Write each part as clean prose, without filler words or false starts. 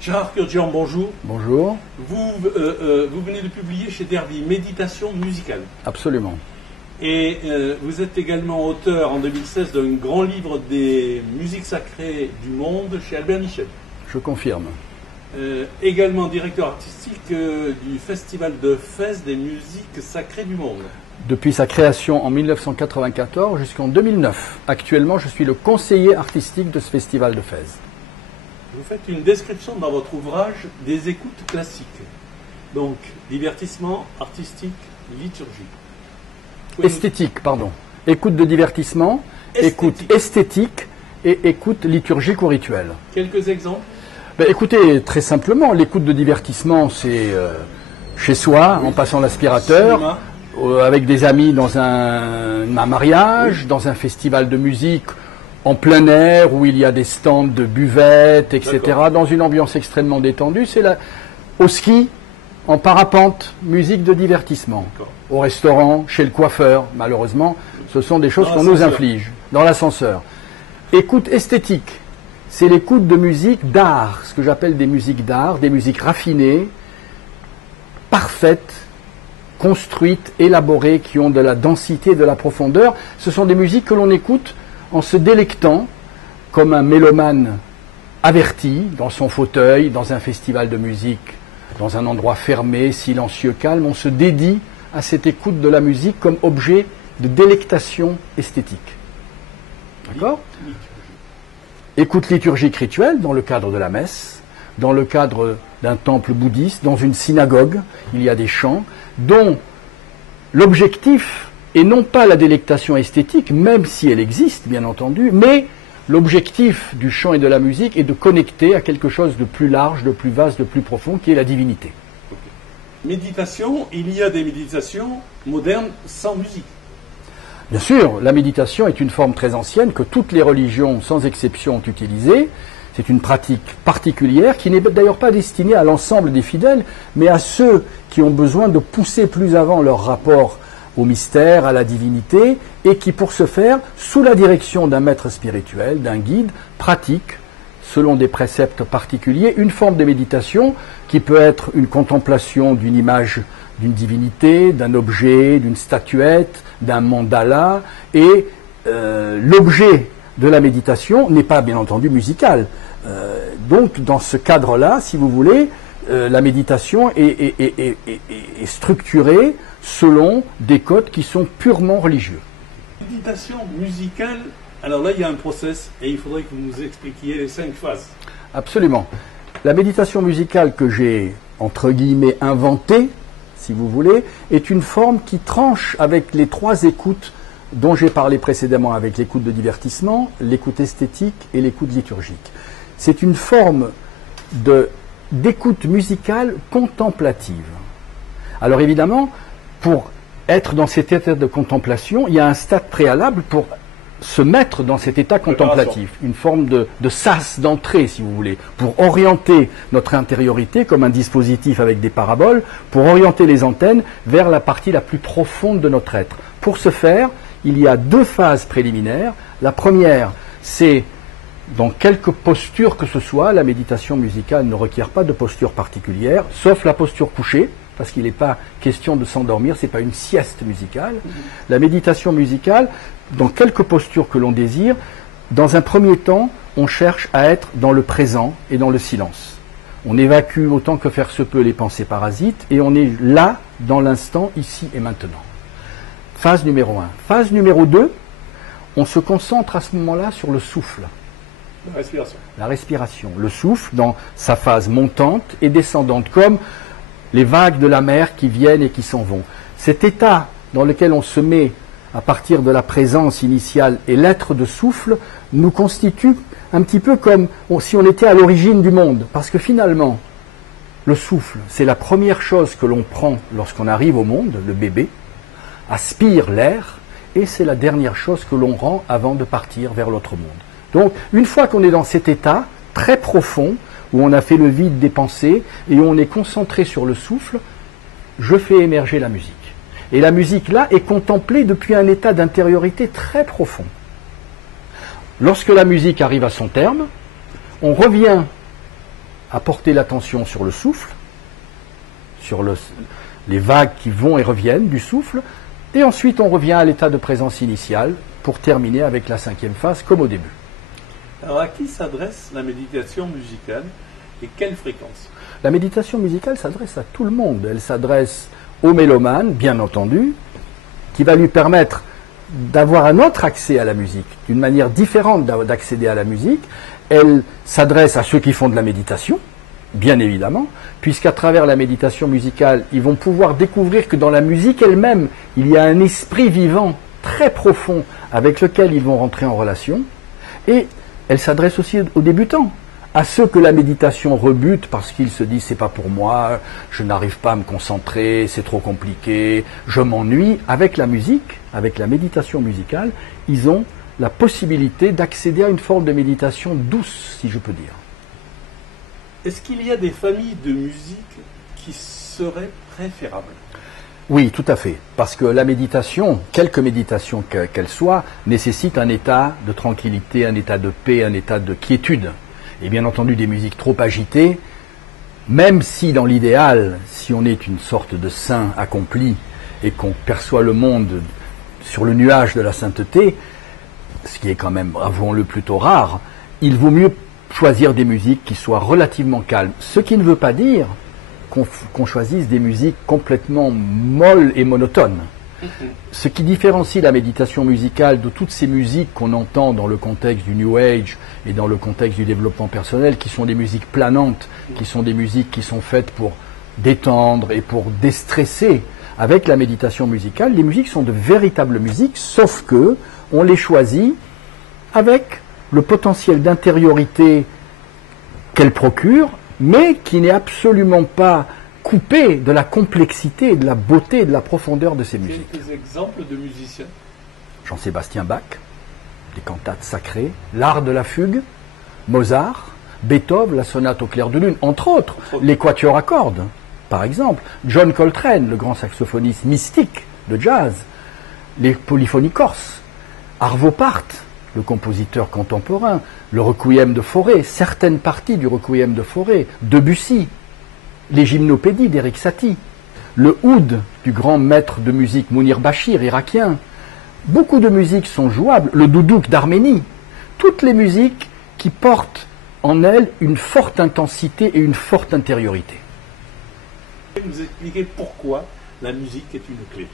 Gérard Kurdzian, bonjour. Bonjour. Vous venez de publier chez Derby Méditation musicale. Absolument. Et vous êtes également auteur en 2016 d'un grand livre des musiques sacrées du monde chez Albert Michel. Je confirme. Également directeur artistique du Festival de Fès des musiques sacrées du monde. Depuis sa création en 1994 jusqu'en 2009. Actuellement, je suis le conseiller artistique de ce Festival de Fès. Vous faites une description dans votre ouvrage des écoutes classiques. Donc, divertissement, artistique, liturgie. Esthétique, pardon. Écoute de divertissement, écoute esthétique et écoute liturgique ou rituelle. Quelques exemples? Écoutez, très simplement, l'écoute de divertissement, c'est chez soi, oui, en passant l'aspirateur, avec des amis dans un mariage, oui, dans un festival de musique, en plein air, où il y a des stands de buvettes, etc., dans une ambiance extrêmement détendue. C'est au ski, en parapente, musique de divertissement. Au restaurant, chez le coiffeur, malheureusement, ce sont des choses qu'on nous inflige. Dans l'ascenseur. Écoute esthétique, c'est l'écoute de musique d'art, ce que j'appelle des musiques d'art, des musiques raffinées, parfaites, construites, élaborées, qui ont de la densité, de la profondeur. Ce sont des musiques que l'on écoute en se délectant, comme un mélomane averti, dans son fauteuil, dans un festival de musique, dans un endroit fermé, silencieux, calme. On se dédie à cette écoute de la musique comme objet de délectation esthétique. D'accord ? Écoute liturgique rituelle dans le cadre de la messe, dans le cadre d'un temple bouddhiste, dans une synagogue, il y a des chants, dont l'objectif est non pas la délectation esthétique, même si elle existe, bien entendu, mais l'objectif du chant et de la musique est de connecter à quelque chose de plus large, de plus vaste, de plus profond, qui est la divinité. Méditation, il y a des méditations modernes sans musique. Bien sûr, la méditation est une forme très ancienne que toutes les religions, sans exception, ont utilisée. C'est une pratique particulière qui n'est d'ailleurs pas destinée à l'ensemble des fidèles, mais à ceux qui ont besoin de pousser plus avant leur rapport au mystère, à la divinité, et qui, pour ce faire, sous la direction d'un maître spirituel, d'un guide, pratiquent, selon des préceptes particuliers, une forme de méditation qui peut être une contemplation d'une image d'une divinité, d'un objet, d'une statuette, d'un mandala, et l'objet de la méditation n'est pas, bien entendu, musical. Donc, dans ce cadre-là, si vous voulez, la méditation est structurée selon des codes qui sont purement religieux. Méditation musicale, alors là, il y a un process, et il faudrait que vous nous expliquiez les 5 phases. Absolument. La méditation musicale que j'ai, entre guillemets, inventée, si vous voulez, est une forme qui tranche avec les 3 écoutes dont j'ai parlé précédemment, avec l'écoute de divertissement, l'écoute esthétique et l'écoute liturgique. C'est une forme d'écoute musicale contemplative. Alors évidemment, pour être dans cet état de contemplation, il y a un stade préalable pour se mettre dans cet état contemplatif, une forme de sas d'entrée, si vous voulez, pour orienter notre intériorité comme un dispositif avec des paraboles, pour orienter les antennes vers la partie la plus profonde de notre être. Pour ce faire, il y a 2 phases préliminaires. La première, c'est dans quelque posture que ce soit. La méditation musicale ne requiert pas de posture particulière, sauf la posture couchée, parce qu'il n'est pas question de s'endormir, ce n'est pas une sieste musicale. La méditation musicale, dans quelque posture que l'on désire, dans un premier temps, on cherche à être dans le présent et dans le silence. On évacue autant que faire se peut les pensées parasites et on est là, dans l'instant, ici et maintenant. Phase numéro 1. Phase numéro 2, on se concentre à ce moment-là sur le souffle. La respiration. La respiration. Le souffle dans sa phase montante et descendante, comme les vagues de la mer qui viennent et qui s'en vont. Cet état dans lequel on se met à partir de la présence initiale et l'être de souffle nous constitue un petit peu comme si on était à l'origine du monde. Parce que finalement, le souffle, c'est la première chose que l'on prend lorsqu'on arrive au monde, le bébé, aspire l'air, et c'est la dernière chose que l'on rend avant de partir vers l'autre monde. Donc, une fois qu'on est dans cet état très profond, où on a fait le vide des pensées, et où on est concentré sur le souffle, je fais émerger la musique. Et la musique, là, est contemplée depuis un état d'intériorité très profond. Lorsque la musique arrive à son terme, on revient à porter l'attention sur le souffle, sur les vagues qui vont et reviennent du souffle, et ensuite on revient à l'état de présence initiale pour terminer avec la 5e phase comme au début. Alors à qui s'adresse la méditation musicale et quelle fréquence? La méditation musicale s'adresse à tout le monde. Elle s'adresse au mélomane, bien entendu, qui va lui permettre d'avoir un autre accès à la musique, d'une manière différente d'accéder à la musique. Elle s'adresse à ceux qui font de la méditation, bien évidemment, puisqu'à travers la méditation musicale, ils vont pouvoir découvrir que dans la musique elle-même, il y a un esprit vivant très profond avec lequel ils vont rentrer en relation. Et elle s'adresse aussi aux débutants, à ceux que la méditation rebute parce qu'ils se disent c'est pas pour moi, je n'arrive pas à me concentrer, c'est trop compliqué, je m'ennuie. Avec la musique, avec la méditation musicale, ils ont la possibilité d'accéder à une forme de méditation douce, si je peux dire. Est-ce qu'il y a des familles de musique qui seraient préférables? Oui, tout à fait. Parce que la méditation, quelque méditation qu'elle soit, nécessite un état de tranquillité, un état de paix, un état de quiétude. Et bien entendu, des musiques trop agitées, même si dans l'idéal, si on est une sorte de saint accompli et qu'on perçoit le monde sur le nuage de la sainteté, ce qui est quand même, avouons-le, plutôt rare, il vaut mieux choisir des musiques qui soient relativement calmes. Ce qui ne veut pas dire qu'on choisisse des musiques complètement molles et monotones. Ce qui différencie la méditation musicale de toutes ces musiques qu'on entend dans le contexte du New Age et dans le contexte du développement personnel, qui sont des musiques planantes, qui sont des musiques qui sont faites pour détendre et pour déstresser. Avec la méditation musicale, les musiques sont de véritables musiques, sauf que on les choisit avec le potentiel d'intériorité qu'elles procurent, mais qui n'est absolument pas coupé de la complexité, de la beauté et de la profondeur de ces musiques. Quelques exemples de musiciens. Jean-Sébastien Bach, des cantates sacrées, l'art de la fugue, Mozart, Beethoven, la sonate au clair de lune, entre autres, les quatuors à cordes, par exemple, John Coltrane, le grand saxophoniste mystique de jazz, les polyphonies corses, Arvo Pärt, le compositeur contemporain, le requiem de Fauré, certaines parties du requiem de Fauré, Debussy, les gymnopédies d'Erik Satie, le oud du grand maître de musique Mounir Bachir, irakien. Beaucoup de musiques sont jouables, le doudouk d'Arménie, toutes les musiques qui portent en elles une forte intensité et une forte intériorité. Vous nous expliquer pourquoi la musique est une clé.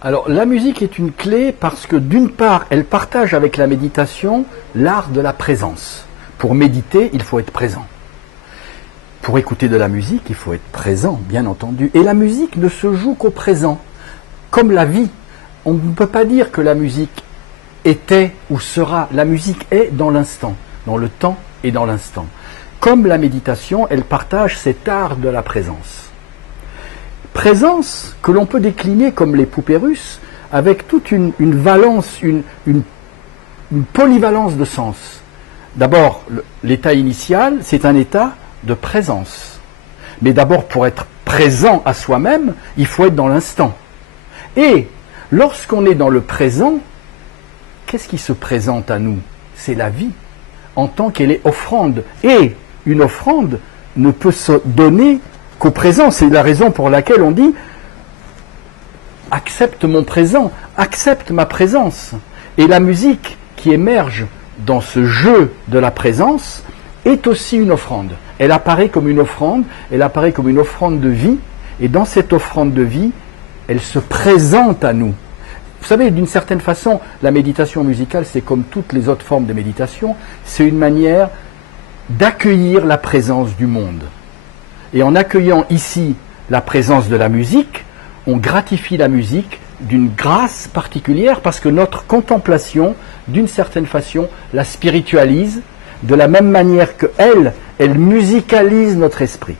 Alors, la musique est une clé parce que, d'une part, elle partage avec la méditation l'art de la présence. Pour méditer, il faut être présent. Pour écouter de la musique, il faut être présent, bien entendu. Et la musique ne se joue qu'au présent, comme la vie. On ne peut pas dire que la musique était ou sera. La musique est dans l'instant, dans le temps et dans l'instant. Comme la méditation, elle partage cet art de la présence. Présence que l'on peut décliner comme les poupées russes, avec toute une valence, une polyvalence de sens. D'abord, l'état initial, c'est un état de présence. Mais d'abord, pour être présent à soi-même, il faut être dans l'instant. Et lorsqu'on est dans le présent, qu'est-ce qui se présente à nous? C'est la vie, en tant qu'elle est offrande. Et une offrande ne peut se donner qu'au présent. C'est la raison pour laquelle on dit « accepte mon présent, accepte ma présence ». Et la musique qui émerge dans ce jeu de la présence est aussi une offrande. Elle apparaît comme une offrande, elle apparaît comme une offrande de vie, et dans cette offrande de vie, elle se présente à nous. Vous savez, d'une certaine façon, la méditation musicale, c'est comme toutes les autres formes de méditation, c'est une manière d'accueillir la présence du monde. Et en accueillant ici la présence de la musique, on gratifie la musique d'une grâce particulière parce que notre contemplation, d'une certaine façon, la spiritualise de la même manière qu'elle, elle musicalise notre esprit.